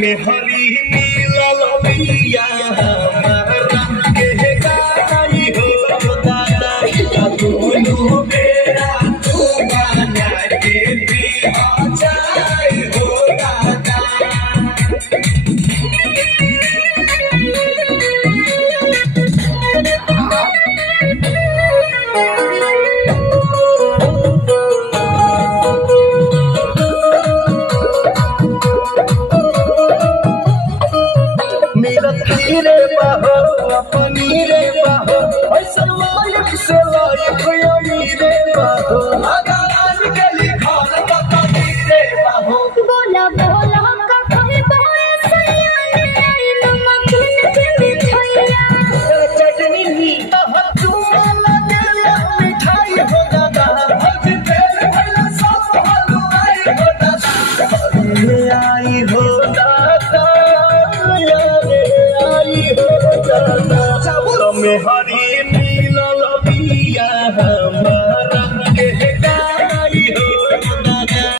में हरी मिलल बिया हमारा के गाई हो दादा दोनों बेरा तू बना के दिया जाए हो दादा। मेरा धीरे बहो अपनी रे बहो ऐसा लायक से लायक मीरे बहो।